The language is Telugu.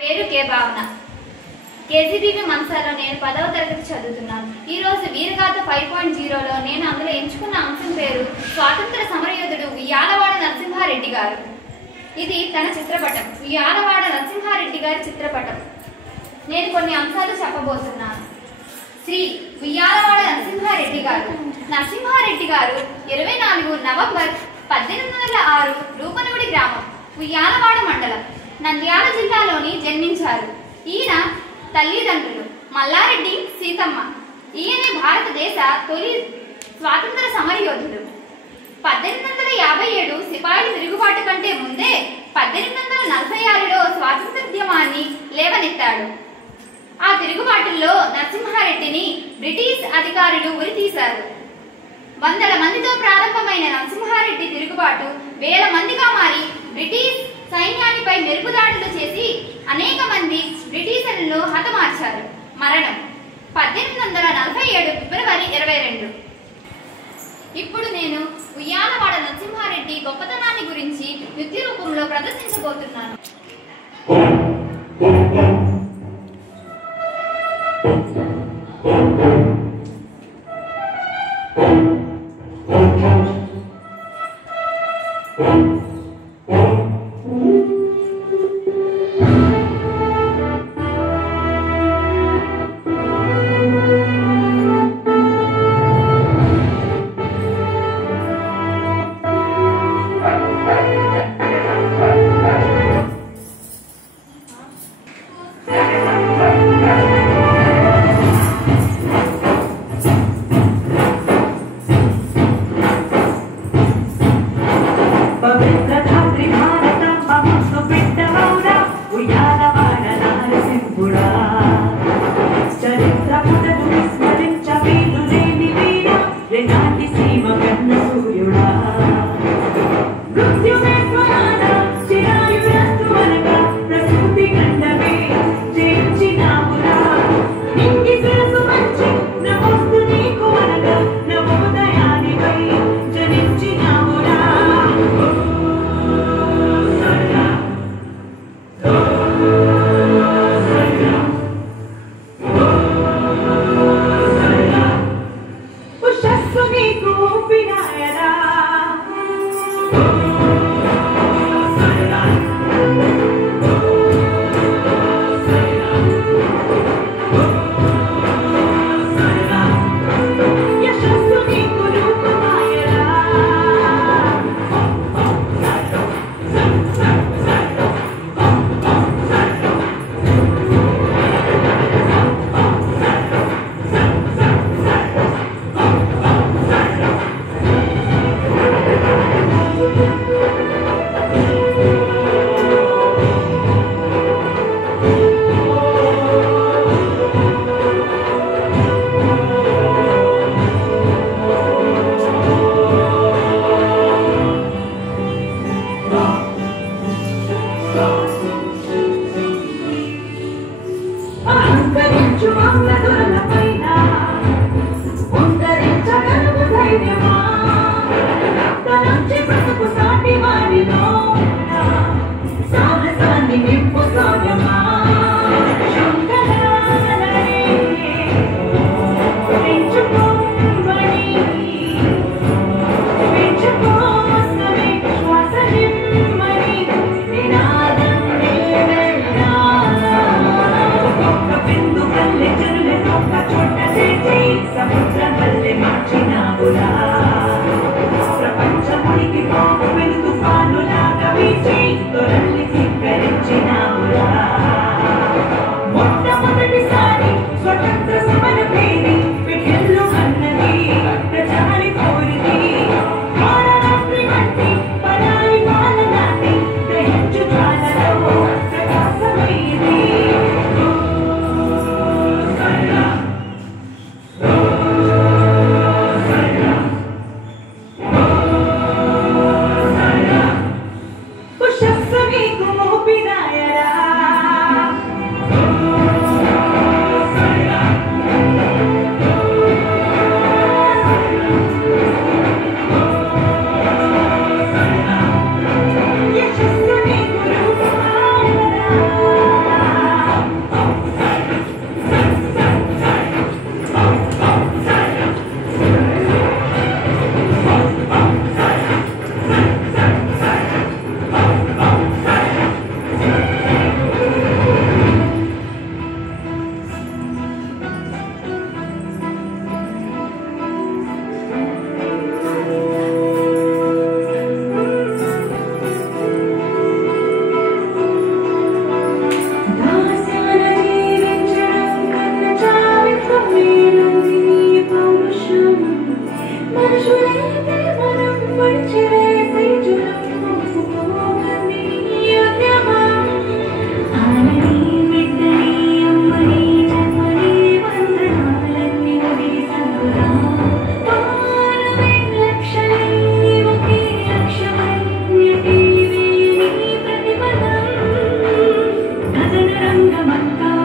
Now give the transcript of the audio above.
పేరు కే భావన. కేజీబీవీ మనసాలో నేను 10వ తరగతి చదువుతున్నాను. ఈరోజు వీరగాథ 5.0లో నేను అందులో ఎంచుకున్న అంశం పేరు స్వాతంత్ర సమరయోధుడు ఉయ్యాలవాడ నరసింహారెడ్డి గారు. ఇది తన చిత్రపటం. ఉయ్యాలవాడ నరసింహారెడ్డి గారి చిత్రపటం. నేను కొన్ని అంశాలు చెప్పబోతున్నాను. శ్రీ ఉయ్యాలవాడ నరసింహారెడ్డి గారు. నరసింహారెడ్డి గారు 24 నవంబర్ 1806 రూపనవుడి గ్రామం, ఉయ్యాలవాడ మండలం, నంద్యాల జిల్లాలోని జన్మించారు. ఈయన తల్లిదండ్రులు మల్లారెడ్డి, సీతమ్మ. ఈయనే భారతదేశ తొలి స్వాతంత్ర సమరయోధుడు. 1857 సిపాయిల తిరుగుబాటు కంటే ముందే 1846లో స్వాతంత్రోద్యమాన్ని లేవనెత్తాడు. ఆ తిరుగుబాటుల్లో నరసింహారెడ్డిని బ్రిటిష్ అధికారులు ఉరితీశారు. వందల మందితో ప్రారంభమైన నరసింహారెడ్డి తిరుగుబాటు వేల మందిగా మారి బ్రిటిష్ సైన్యానిపై మెరుపుదాడులు చేసి అనేక మంది బ్రిటిషర్లను హతమార్చారు. మరణం 1847 ఫిబ్రవరి 22. ఇప్పుడు నేను ఉయ్యాలవాడ నరసింహారెడ్డి గొప్పతనాన్ని గురించి నృత్య రూపంలో ప్రదర్శించబోతున్నాను. Pindu kalle churle మక్కా